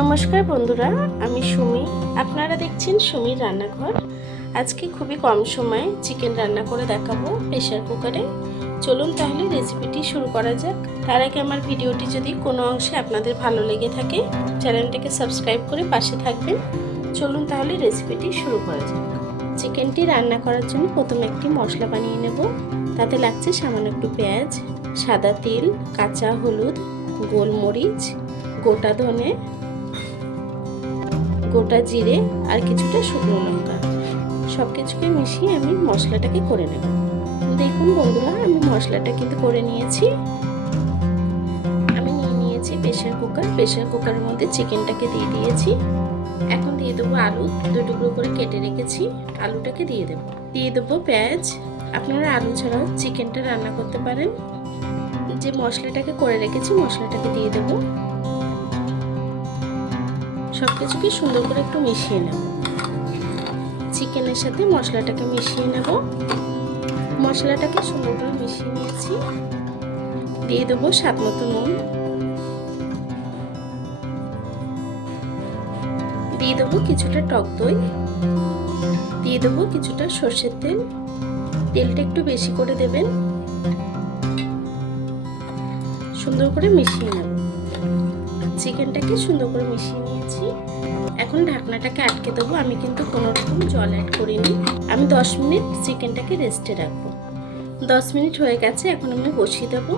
নমস্কার বন্ধুরা, আমি সুমি। আপনারা দেখছেন সুমির রান্নাঘর। আজকে খুবই কম সময়ে চিকেন রান্না করে দেখাবো প্রেসার কুকারে। চলুন তাহলে রেসিপিটি শুরু করা যাক। তার আগে আমার ভিডিওটি যদি কোনো অংশে আপনাদের ভালো লেগে থাকে, চ্যানেলটাকে সাবস্ক্রাইব করে পাশে থাকবেন। চলুন তাহলে রেসিপিটি শুরু করা যাক। চিকেনটি রান্না করার জন্য প্রথমে একটি মশলা বানিয়ে নেব। তাতে লাগছে সামান্য একটু পেঁয়াজ, সাদা তেল, কাঁচা হলুদ, গোলমরিচ, গোটা ধনে, গোটা জিরে আর কিছুটা শুকনো লঙ্কা। সব কিছুকে মিশিয়ে আমি মশলাটাকে করে নেব। দেখুন বন্ধুরা, আমি মশলাটা কিন্তু করে নিয়েছি। আমি নিয়েছি প্রেসার কুকারের মধ্যে চিকেনটাকে দিয়ে দিয়েছি। এখন দিয়ে দেবো আলু, 2 টুকরো করে কেটে রেখেছি। আলুটাকে দিয়ে দেবো পেঁয়াজ। আপনারা আলু ছাড়াও চিকেনটা রান্না করতে পারেন। যে মশলাটাকে করে রেখেছি মশলাটাকে দিয়ে দেবো। সব কিছুকে সুন্দর করে একটু মিশিয়ে নেব। চিকেনের সাথে মশলাটাকে মিশিয়ে নেব। মশলাটাকে সুন্দর করে মিশিয়ে নিয়েছি। দিয়ে দেবো স্বাদ মতো নুন, দিয়ে দেবো কিছুটা টক দই, দিয়ে দেবো কিছুটা সর্ষের তেল। তেলটা একটু বেশি করে দেবেন। সুন্দর করে মিশিয়ে নেব। চিকেনটাকে সুন্দর করে মিশিয়ে নিয়েছি। এখন ঢাকনাটাকে আটকে দেবো। আমি কিন্তু কোনো রকম জল অ্যাড করিনি। আমি 10 মিনিট চিকেনটাকে রেস্টে রাখবো। 10 মিনিট হয়ে গেছে। এখন আমি বসিয়ে দেবো।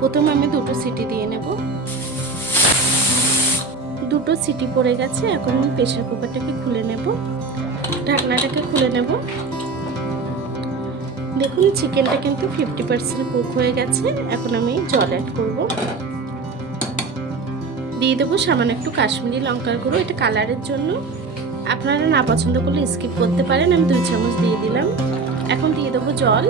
প্রথমে আমি 2টো সিটি দিয়ে নেব। 2টো সিটি পড়ে গেছে। এখন আমি প্রেসার কুকারটাকে খুলে নেব। ঢাকনাটাকে খুলে নেব। দেখুন চিকেনটা কিন্তু 50% কুক হয়ে গেছে। এখন আমি জল অ্যাড করব। দিয়ে দেবো সামান্য একটু কাশ্মীরি লঙ্কার গুঁড়ো, এটা কালারের জন্য। আপনারা না পছন্দ করলে স্কিপ করতে পারেন। আমি 2 চামচ দিয়ে দিলাম। এখন দিয়ে দেবো জল।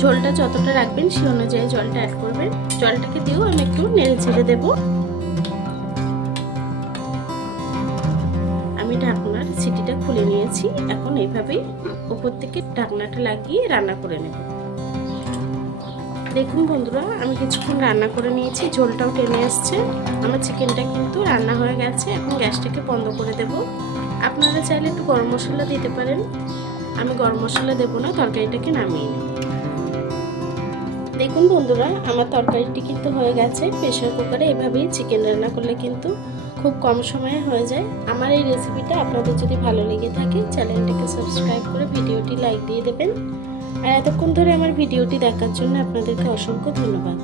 ঝোলটা যতটা রাখবেন সেই অনুযায়ী জলটা অ্যাড করবেন। জলটাকে দিয়েও আমি একটু নেড়ে ছেড়ে দেবো। আমি ঢাকনার সিটিটা খুলে নিয়েছি। এখন এইভাবেই উপর থেকে ঢাকনাটা লাগিয়ে রান্না করে নেব। দেখুন বন্ধুরা, আমি কিছুক্ষণ রান্না করে নিয়েছি। ঝোলটাও টেনে এসছে। আমার চিকেনটা কিন্তু রান্না হয়ে গেছে। এখন গ্যাসটাকে বন্ধ করে দেব। আপনারা চাইলে একটু গরম মশলা দিতে পারেন। আমি গরম মশলা দেবো না, তরকারিটাকে নামিয়ে নেব। দেখুন বন্ধুরা, আমার তরকারিটি কিন্তু হয়ে গেছে। প্রেসার কুকারে এভাবেই চিকেন রান্না করলে কিন্তু খুব কম সময়ে হয়ে যায়। আমার এই রেসিপিটা আপনাদের যদি ভালো লেগে থাকে, চ্যানেলটাকে সাবস্ক্রাইব করে ভিডিওটি লাইক দিয়ে দেবেন। আর এতক্ষণ ধরে আমার ভিডিওটি দেখার জন্য আপনাদেরকে অসংখ্য ধন্যবাদ।